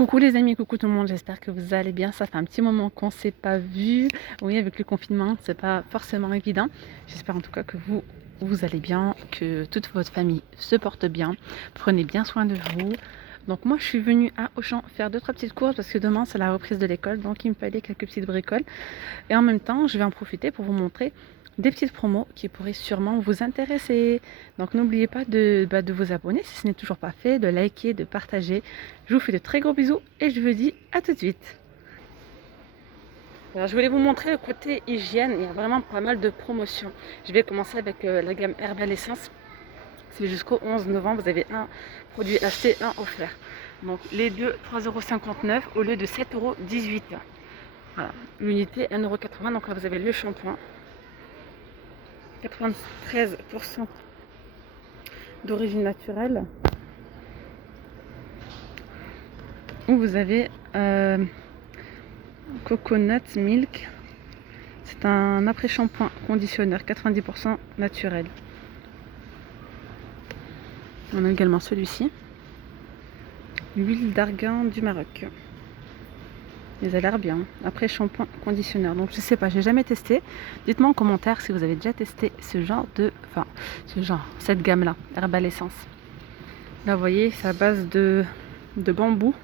Coucou les amis, coucou tout le monde, j'espère que vous allez bien. Ça fait un petit moment qu'on ne s'est pas vu. Oui, avec le confinement, c'est pas forcément évident. J'espère en tout cas que vous allez bien, que toute votre famille se porte bien. Prenez bien soin de vous. Donc moi je suis venue à Auchan faire 2-3 petites courses parce que demain c'est la reprise de l'école, donc il me fallait quelques petites bricoles. Et en même temps, je vais en profiter pour vous montrer des petites promos qui pourraient sûrement vous intéresser. Donc n'oubliez pas de vous abonner si ce n'est toujours pas fait, de liker, de partager. Je vous fais de très gros bisous et je vous dis à tout de suite. Alors je voulais vous montrer le côté hygiène, il y a vraiment pas mal de promotions. Je vais commencer avec la gamme Herbal Essence. C'est jusqu'au 11 novembre, vous avez un produit acheté, un offert. Donc les deux 3,59 € au lieu de 7,18 €. Voilà, l'unité 1,80 €. Donc là vous avez le shampoing, 93% d'origine naturelle. Où vous avez Coconut Milk. C'est un après-shampoing conditionneur 90% naturel. On a également celui-ci. L'huile d'argan du Maroc. Ils a l'air bien. Après shampoing conditionneur. Donc je sais pas, j'ai jamais testé. Dites-moi en commentaire si vous avez déjà testé ce genre de, cette gamme là, Herbal Essence. Là vous voyez, c'est à base de bambou.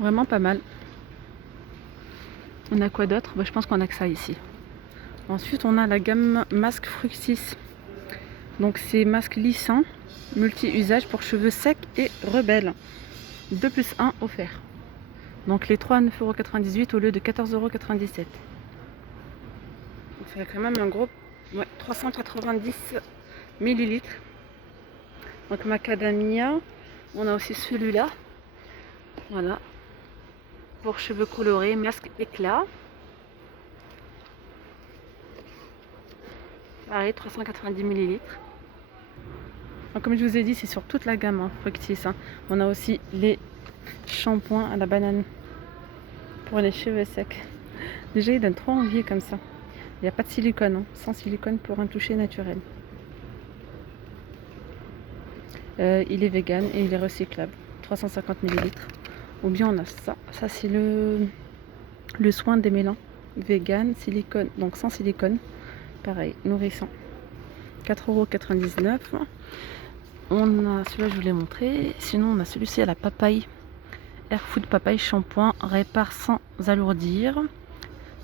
Vraiment pas mal. On a quoi d'autre? Je pense qu'on a que ça ici. Ensuite on a la gamme masque Fructis. Donc c'est masque lissant, multi-usage pour cheveux secs et rebelles. 2 plus 1 offert. Donc les 3 à 9,98 € au lieu de 14,97 €. C'est quand même un gros 390 ml. Donc macadamia. On a aussi celui-là. Voilà. Pour cheveux colorés, masque éclat. Pareil, 390 ml. Donc, comme je vous ai dit, c'est sur toute la gamme Fructis. On a aussi les shampoings à la banane pour les cheveux secs. Déjà, il donne trop envie comme ça. Il n'y a pas de silicone, sans silicone pour un toucher naturel. Il est vegan et il est recyclable. 350 ml. Ou bien on a ça. Ça, c'est le soin démêlant. Vegan, silicone, donc sans silicone. Pareil, nourrissant. 4,99 €. On a celui-là, je vous l'ai montré. Sinon, on a celui-ci à la papaye. Air Food Papaye Shampoing répare sans alourdir.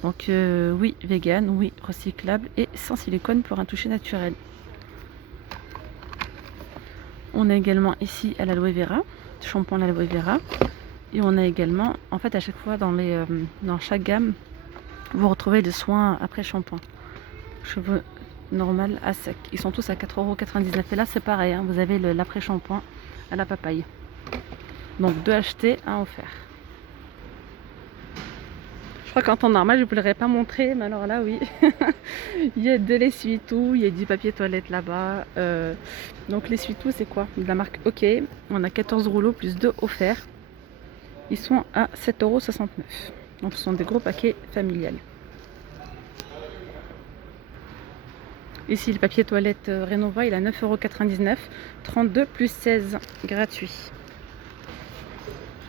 Donc oui, vegan, oui, recyclable et sans silicone pour un toucher naturel. On a également ici à l'aloe vera, shampoing à l'aloe vera. Et on a également, en fait à chaque fois dans chaque gamme, vous retrouvez des soins après shampoing. Cheveux normal à sec. Ils sont tous à 4,99 €. Et là c'est pareil, vous avez l'après-shampoing à la papaye. Donc 2 achetés, 1 offert. Je crois qu'en temps normal je ne vous l'aurais pas montré, mais alors là oui. Il y a de l'essuie-tout, il y a du papier toilette là-bas. Donc l'essuie-tout c'est quoi? De la marque OK. On a 14 rouleaux plus 2 offerts. Ils sont à 7,69 €. Donc ce sont des gros paquets familiales. Ici le papier toilette Renova, il est à 9,99 €. 32 plus 16 gratuit.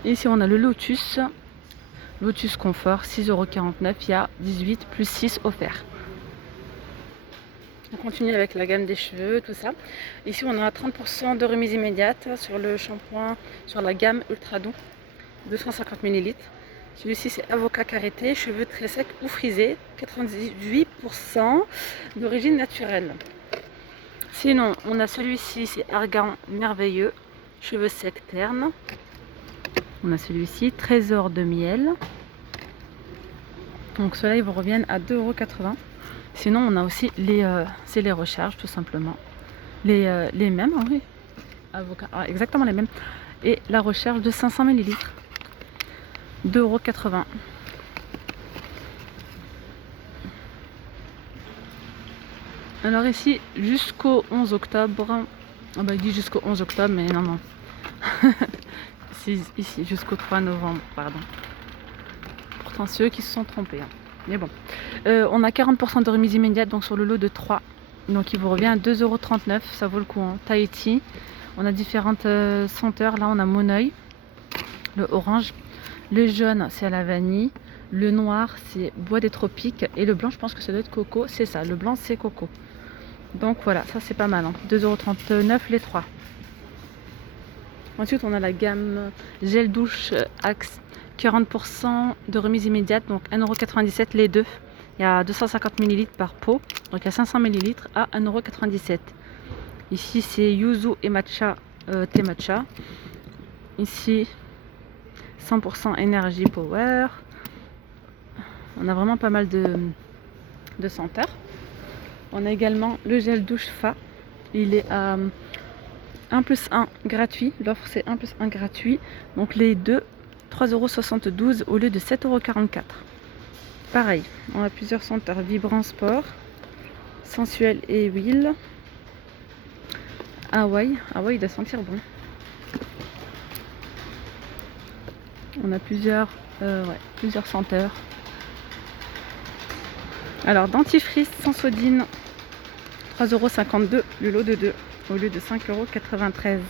Ici on a le Lotus Confort, 6,49 €. Il y a 18 plus 6 offerts. On continue avec la gamme des cheveux, tout ça. Ici on a 30% de remise immédiate sur le shampoing, sur la gamme Ultra Doux, 250 ml. Celui-ci c'est avocat karité, cheveux très secs ou frisés, 98% d'origine naturelle. Sinon on a celui-ci, c'est argan merveilleux, cheveux secs ternes. On a celui-ci, trésor de miel. Donc ceux-là ils vous reviennent à 2,80 €. Sinon on a aussi c'est les recharges tout simplement. Les mêmes, oui. Avocat, exactement les mêmes. Et la recharge de 500 ml. 2,80 €. Alors ici jusqu'au 11 octobre. Il dit jusqu'au 11 octobre, mais non. C'est ici jusqu'au 3 novembre, pardon. Pourtant c'est eux qui se sont trompés. Mais bon. On a 40% de remise immédiate donc sur le lot de 3. Donc il vous revient à 2,39 €. Ça vaut le coup. Tahiti. On a différentes senteurs. Là on a Moneuil. le orange. Le jaune, c'est à la vanille. Le noir, c'est bois des tropiques. Et le blanc, je pense que ça doit être coco. C'est ça, le blanc, c'est coco. Donc voilà, ça c'est pas mal. Hein. 2,39 € les 3. Ensuite, on a la gamme gel douche Axe. 40% de remise immédiate, donc 1,97 € les deux. Il y a 250 ml par pot, donc il y a 500 ml à 1,97 €. Ici, c'est yuzu et matcha, thé matcha. Ici, 100% énergie power. On a vraiment pas mal de senteurs. On a également le gel douche Fa. Il est à 1 plus 1 gratuit. L'offre, c'est 1 plus 1 gratuit. Donc les deux, 3,72 € au lieu de 7,44 €. Pareil, on a plusieurs senteurs. Vibrant sport, sensuel et huile. Hawaï, il doit sentir bon. On a plusieurs senteurs. Alors, dentifrice sans sodine, 3,52 € le lot de 2 au lieu de 5,93 €.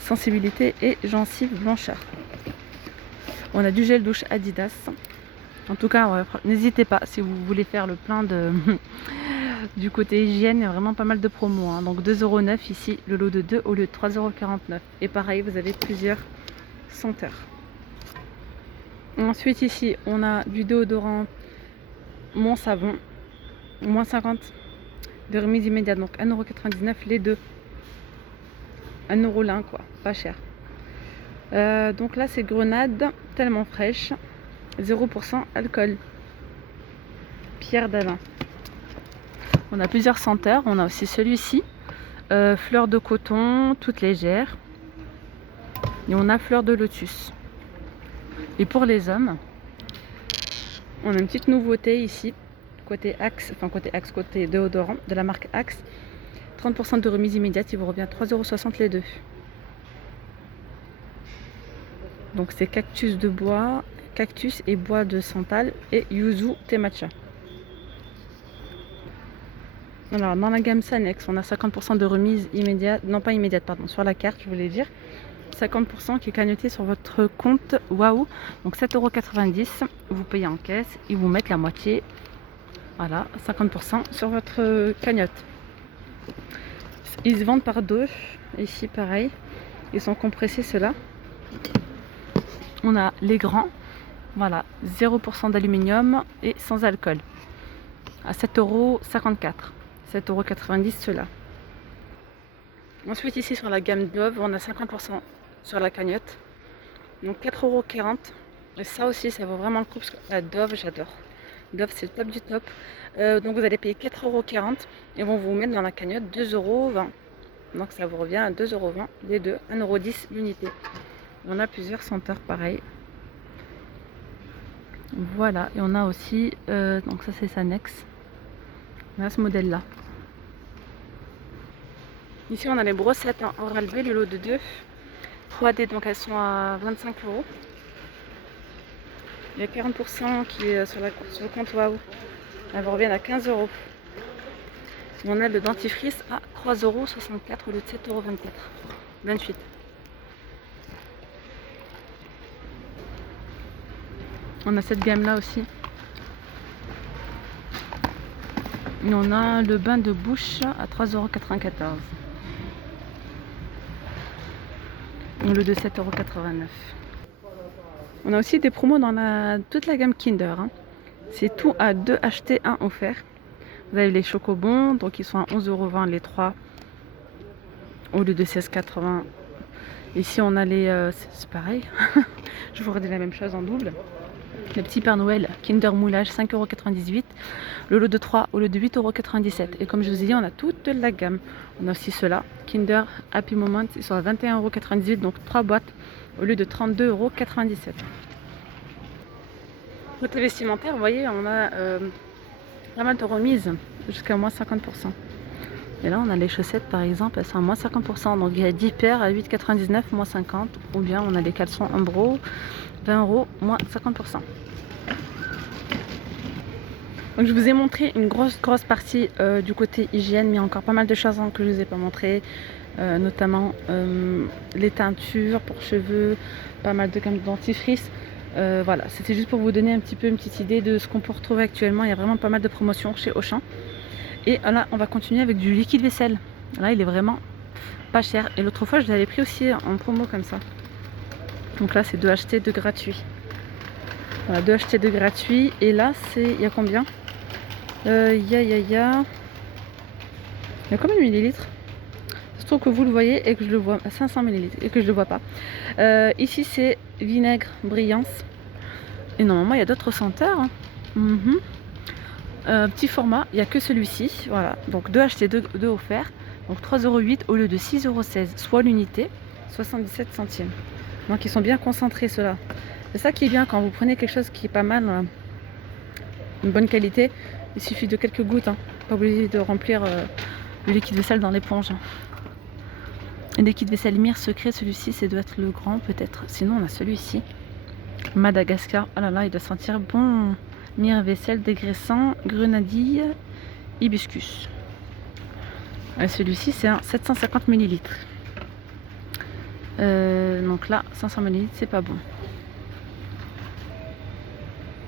Sensibilité et gencive blancheur. On a du gel douche Adidas. En tout cas, n'hésitez pas si vous voulez faire le plein de du côté hygiène. Il y a vraiment pas mal de promos. Hein. Donc 2,09 € ici, le lot de 2 au lieu de 3,49 €. Et pareil, vous avez plusieurs senteurs. Ensuite, ici, on a du déodorant Mon Savon, moins 50 de remise immédiate. Donc 1,99 € les deux. 1 € l'un, quoi. Pas cher. Donc là, c'est grenade tellement fraîche. 0% alcool. Pierre d'Alain. On a plusieurs senteurs. On a aussi celui-ci. Fleur de coton, toute légère. Et on a fleur de lotus. Et pour les hommes, on a une petite nouveauté ici. Côté déodorant de la marque Axe. 30% de remise immédiate. Il vous revient 3,60 € les deux. Donc c'est cactus et bois de santal et yuzu thé matcha. Alors dans la gamme Sanex, on a 50% de remise immédiate, non pas immédiate, pardon, sur la carte, je voulais dire. 50% qui est cagnoté sur votre compte Waouh. Donc 7,90 €, vous payez en caisse, ils vous mettent la moitié. Voilà, 50% sur votre cagnotte. Ils se vendent par deux. Ici pareil, ils sont compressés ceux-là. On a les grands, voilà, 0% d'aluminium et sans alcool. À 7,54 €. 7,90 € ceux-là. Ensuite ici sur la gamme Dove, on a 50% sur la cagnotte. Donc 4,40 €. Et ça aussi, ça vaut vraiment le coup parce que la Dove, j'adore. Dove, c'est le top du top. Donc vous allez payer 4,40 € et vont vous mettre dans la cagnotte 2,20 €. Donc ça vous revient à 2,20 € les deux, 1,10 € l'unité. On a plusieurs senteurs pareil. Voilà, et on a aussi, donc ça c'est Sanex. On a ce modèle là. Ici on a les brossettes en Oral-B, le lot de 2. 3D, donc elles sont à 25 €. Il y a 40% qui est sur le compte Waouh. Elles vous reviennent à 15 €. On a le dentifrice à 3,64 € au lieu de 7,24 €. 28. On a cette gamme là aussi. Et on a le bain de bouche à 3,94 €. Au lieu de 7,89 €. On a aussi des promos dans toute la gamme Kinder. Hein. C'est tout à 2 achetés, 1 offert. Vous avez les chocobons, donc ils sont à 11,20 € les 3 au lieu de 16,80 €. Ici on a les... c'est pareil, je vous redis la même chose en double. Le petit Père Noël Kinder Moulage, 5,98 €. Le lot de 3 au lieu de 8,97 €. Et comme je vous ai dit, on a toute la gamme. On a aussi ceux-là, Kinder Happy Moment, ils sont à 21,98 €, donc 3 boîtes au lieu de 32,97 €. Côté vestimentaire, vous voyez, on a pas mal de remises, jusqu'à moins 50%. Et là, on a les chaussettes par exemple, elles sont à moins 50%. Donc il y a 10 paires à 8,99 €, moins 50. Ou bien on a les caleçons Umbro, 20 €, moins 50%. Donc je vous ai montré une grosse partie du côté hygiène, mais il y a encore pas mal de choses que je ne vous ai pas montré. notamment les teintures pour cheveux, pas mal de gamme de dentifrice. Voilà, c'était juste pour vous donner un petit peu une petite idée de ce qu'on peut retrouver actuellement. Il y a vraiment pas mal de promotions chez Auchan. Et là, on va continuer avec du liquide vaisselle. Là, il est vraiment pas cher. Et l'autre fois, je l'avais pris aussi en promo comme ça. Donc là, c'est 2 achetés, 2 gratuits. Voilà, 2 achetés, 2 gratuits. Et là, il y a combien? Il y a combien de millilitres? Je trouve que vous le voyez et que je le vois. 500 millilitres et que je le vois pas. Ici, c'est vinaigre brillance. Et normalement, il y a d'autres senteurs. Hein. Petit format, il n'y a que celui-ci. Voilà, donc 2 achetés, 2 offerts. Donc 3,08 € au lieu de 6,16 €, soit l'unité, 77 centimes. Donc ils sont bien concentrés ceux-là. C'est ça qui est bien quand vous prenez quelque chose qui est pas mal, une bonne qualité. Il suffit de quelques gouttes, hein. Pas obligé de remplir le liquide vaisselle dans l'éponge. Le liquide vaisselle Mire Secret, celui-ci, ça doit être le grand peut-être. Sinon on a celui-ci, Madagascar. Oh là là, il doit sentir bon. Mire vaisselle dégraissant, grenadille, hibiscus. Celui-ci c'est un 750 ml. Donc là 500 ml, c'est pas bon.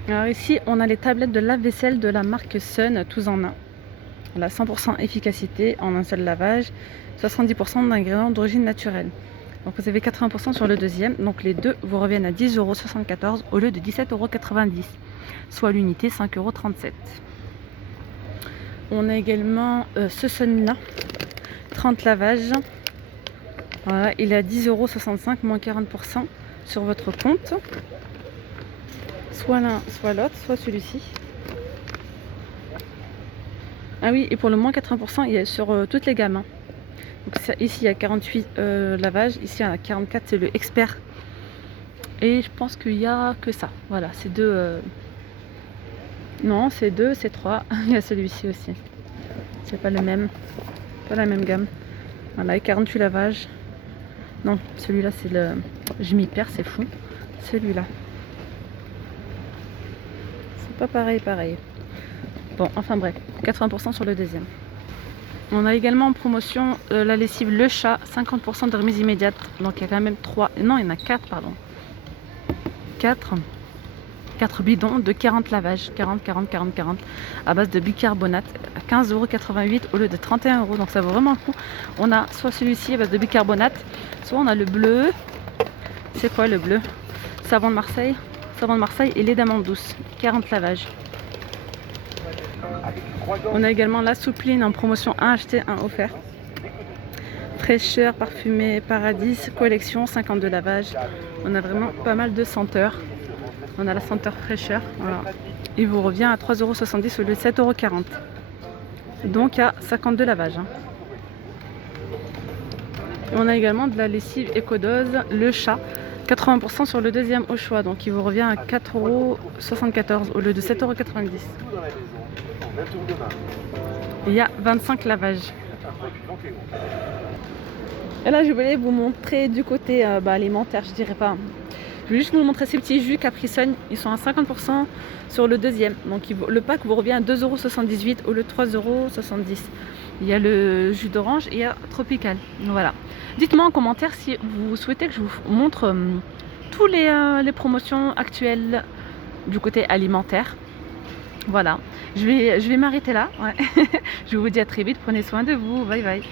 Alors ici on a les tablettes de lave-vaisselle de la marque Sun, tous en un. Voilà, 100% efficacité en un seul lavage, 70% d'ingrédients d'origine naturelle. Donc vous avez 80% sur le deuxième, donc les deux vous reviennent à 10,74 € au lieu de 17,90 €, soit l'unité 5,37 €. On a également ce Sun là, 30 lavages. Voilà, il est à 10,65 €, moins 40% sur votre compte. Soit l'un, soit l'autre, soit celui-ci. Ah oui, et pour le moins 80%, il y a sur toutes les gammes. Hein. Donc ça, ici, il y a 48 lavages. Ici, il y en a 44, c'est le expert. Et je pense qu'il n'y a que ça. Voilà, c'est deux. Non, c'est 2, c'est 3. Il y a celui-ci aussi. C'est pas le même. Pas la même gamme. Voilà, et 48 lavages. Non, celui-là, c'est le... Je m'y perds, c'est fou. Celui-là. C'est pas pareil. Bon, enfin bref, 80% sur le deuxième. On a également en promotion la lessive Le Chat, 50% de remise immédiate. Donc il y a quand même 3... Non, il y en a 4, pardon. 4 bidons de 40 lavages. 40, à base de bicarbonate. À 15,88 € au lieu de 31 €. Donc ça vaut vraiment le coup. On a soit celui-ci à base de bicarbonate, soit on a le bleu. C'est quoi le bleu? Savon de Marseille. Savon de Marseille et lait d'amande douce. 40 lavages. On a également la soupline en promotion 1 acheté 1 offert. Fraîcheur parfumée Paradis collection 52 lavages. On a vraiment pas mal de senteurs. On a la senteur fraîcheur. Voilà. Il vous revient à 3,70 € au lieu de 7,40 €. Donc à 52 lavages. Hein. On a également de la lessive Ecodose Le Chat. 80% sur le deuxième au choix. Donc il vous revient à 4,74 € au lieu de 7,90 €. Il y a 25 lavages. Et là je voulais vous montrer du côté alimentaire, je dirais pas. Je vais juste vous montrer ces petits jus Capri Sun. Ils sont à 50% sur le deuxième. Donc le pack vous revient à 2,78 € au lieu de 3,70 €. Il y a le jus d'orange et il y a tropical. Voilà. Dites-moi en commentaire si vous souhaitez que je vous montre tous les promotions actuelles du côté alimentaire. Voilà, je vais m'arrêter là. Ouais. Je vous dis à très vite, prenez soin de vous, bye bye.